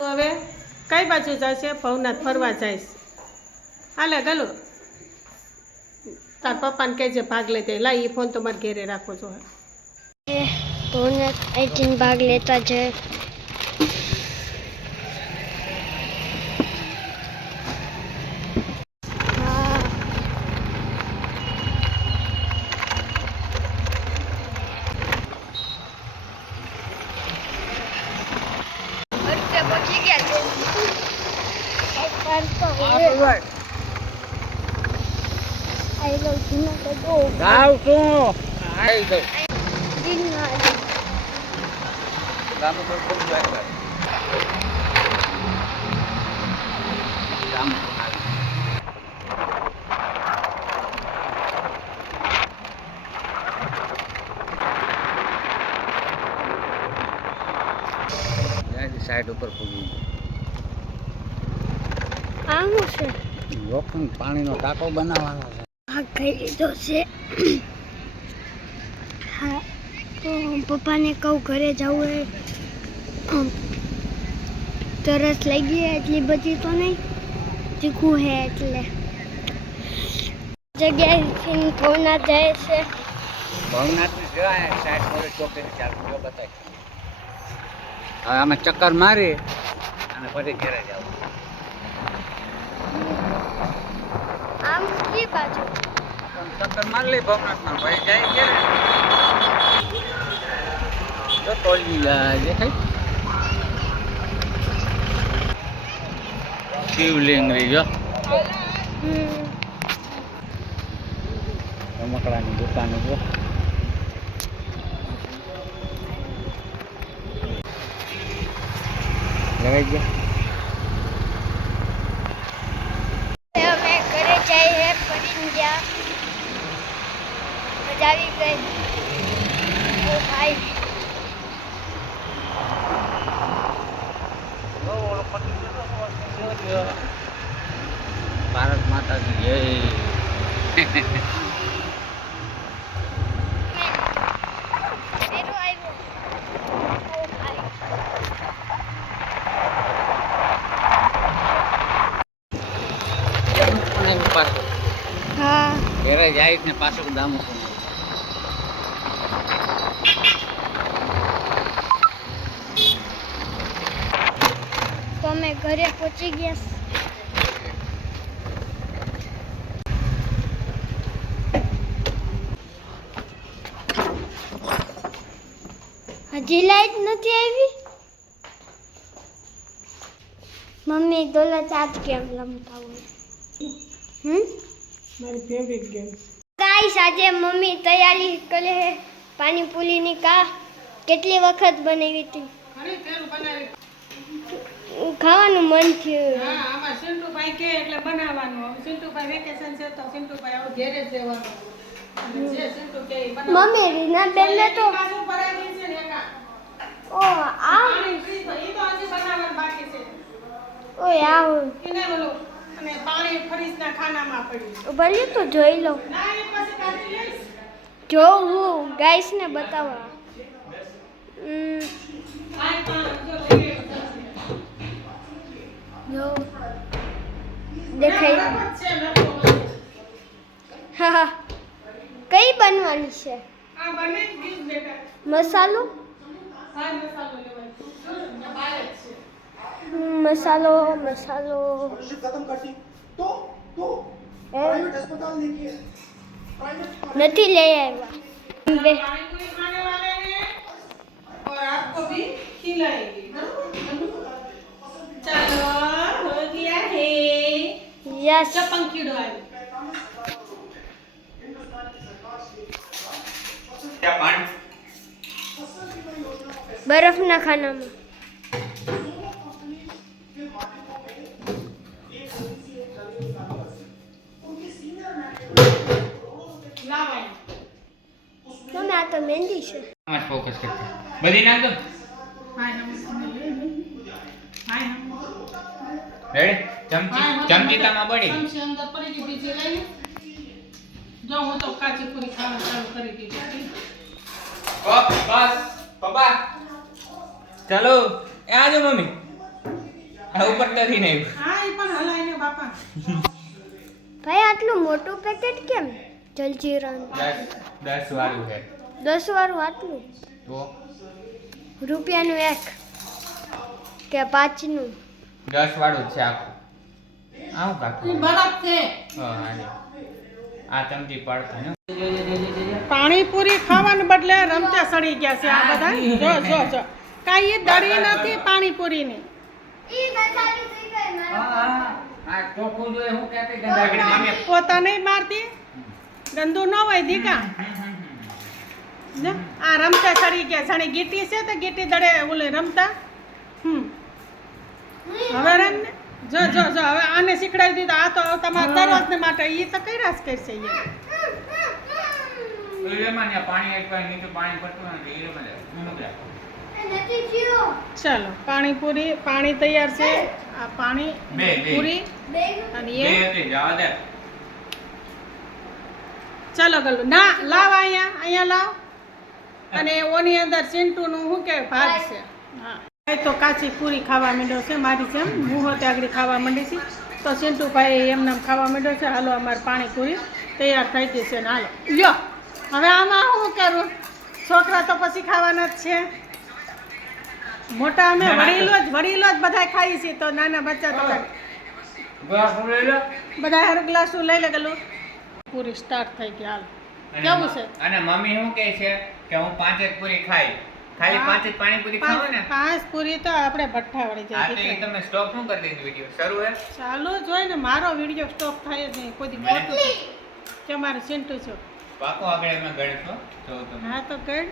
હવે કઈ બાજુ જશે? ભવનાથ ફરવા જઈશ. હાલે ગલો તાર પપ્પાને કહેજે ભાગ લેતે. લાઈ એ ફોન તો મારે ઘેરે રાખો છો. ભવનાથ આઈટીન ભાગ લેતા છે. પહોંચી ગયા છે. સાઈડ ઉપર પૂગી આમ છે લોખંડ પાણીનો ટાંકો બનાવવાનો છે. ભાગ ખાઈ લીધો છે. હા તો પપ્પાને કહું ઘરે જવું એ તરસ લાગી એટલી બધી તો નહીં, તીખું હે એટલે જગ્યાએથી ભવનાથ જાય છે. ભવનાથની જવાય સાઈડ પર ચોકડી ચાલુ જો બતાય. હવે અમે ચક્કર મારી અને પછી ઘરે જાવ. આમ કી બાજુ ચક્કર મારી લઈ ભવનાથમાં ભાઈ જાય ઘરે તો તોલી દેખાય શિવલિંગ રહી જો. રમકડાની દુકાન જો. લગાઈ ગયા અમે ઘરે જઈએ. ફરીને ગયા, મજા આવી ગઈ. ઓ ભાઈ ભારત માતા કી જય. હા ઘરે જાય ને પાછું દામો તો અમે ઘરે પહોંચી ગયા. હજી લાઈટ નથી આવી. મમ્મી દોલા ચાટ કેમ રમતા હોય? મારી ફેવરિટ ગેમ. ગાઈસ આજે મમ્મી તૈયારી કરે છે પાણીપુરીની. કા કેટલી વખત બનાવી હતી, ખાવાનું મન થયું. હા આમાં સિંટુભાઈ કે એટલે બનાવવાનું. હવે સિંટુભાઈ વેકેશન છે તો સિંટુભાઈ હવે ઘેરે જ રહેવાનું. જે સિંટુ કે ઈ બનાવવાનું. મમ્મી રીના બેનને તો કાજુ ભરાવી છે ને એકા. ઓ આ પાણી ફ્રીજ માં ઈ તો હજી બનાવવાનું બાકી છે. ઓય આવ એને બોલો અને પાણી ફ્રીજના ખાનામાં પડ્યું. ભલે તો જોઈ લો. ના એ પછી કાઢી લઈશ. જો હું ગાઈસ ને બતાવવા. આ પણ જો જો દેખાય છે લખો. હા હા કઈ બનવાની છે? આ બને ગીત બેટા. મસાલો હા મસાલો લેવાનો. જો બાર જ છે. મસાલો મસાલો खत्म करती तो એ प्राइवेट अस्पताल देखिए નથી લઈ આવ્યા. पानीपुरी खाने वाले हैं और आपको भी खिलाएंगे. चलो हो गया है. યસ पंखीड़ो आयो. બરફના ખાનામાં लावाई. તમે આ તો મહેંદી છે. આમાં ફોકસ કરતી બધી નાખ દો. हाय हम. हाय हम. રેડી ચમચીતામાં બળી चमचे अंदर पड़ी थी पीछे लाई. जो वो तो काची पूरी खाना चालू करी थी. બસ પપ્પા ચાલો એ આજો મમ્મી આ ઉપર તરી નહીં હા એ પણ હલાય ને બાપા. ભાઈ આટલું મોટું પેકેટ કેમ જલજીરાનું 10 વાળું છે 10 વાળું આટલું તો રૂપિયાનું એક કે 5નું 10 વાળું જ છે આખું આવું ઈ કાકું બરફ છે. હા હાલે. આ ચમચી પડતા ને પાણીપુરી ખાવાને બદલે રમચા સડી ગયા છે આ બધા. જો જો જો કાંઈ ઈ દળી નથી પાણીપુરીની. આ ચોખ્ખું જોઈએ હું ક્યાંથી ગંદા પોતા નહીં મારતી ગંદુ ન હોય દીકા. જો, આ રમતા સડી ગયા સણી ગીટી છે તો ગીટી દડે ઓલે રમતા. હવે રમ ને જો જો જો હવે આને શીખડાવી દીધા. આ તો તમારા દરરોજ માટે ઈ તો કર્યા જ કરશે ઈ. એમાં ને પાણી એક વાર નીચે પાણી પડતું નથી એમાં લે ચાલો પાણીપુરી પાણી તૈયાર છે. આ પાણી બે. પૂરી અને બે એ હતી જવા દે ચાલો ગલ્લુ ના લાવ અહીંયા લાવ. અને ઓની અંદર ચિંટુનું શું કે ભાગ છે. હા એ તો કાચી પૂરી ખાવા માંડ્યો છે મારી જેમ. હું હોતે આગળ ખાવા માંડી છે તો ચિંટુભાઈ એમને ખાવા માંડ્યો છે. હાલો અમારે પાણીપુરી તૈયાર થઈ ગઈ છે ને હાલો લ્યો. હવે આમાં શું કરું? છોકરા તો પછી ખાવાના જ છે. મોટા અમે વડીલો જ બધા ખાઈએ છીએ તો નાના બચ્ચા તો ગ્લાસ લઈ લો બધા હર ગ્લાસ લઈ લે ગયેલું. પૂરી સ્ટાર્ટ થઈ ગઈ હાલ. કેવું છે? અને મમ્મી શું કહે છે કે હું 5 જ પૂરી ખાઈ ખાલી 5 જ પાણીપુરી ખાવ ને પાંચ પૂરી તો આપણે ભઠ્ઠા વળી હા તો જાય. એ તમે સ્ટોપ શું કરી દીધું વિડિયો શરૂ હે ચાલુ જ હોય ને મારો વિડીયો સ્ટોપ થાય જ નહીં કોઈ દી ખોટું કે મારે ચિંટુ છો. પાકો આગળ એમાં ગણશો જો તમે હા તો કઈ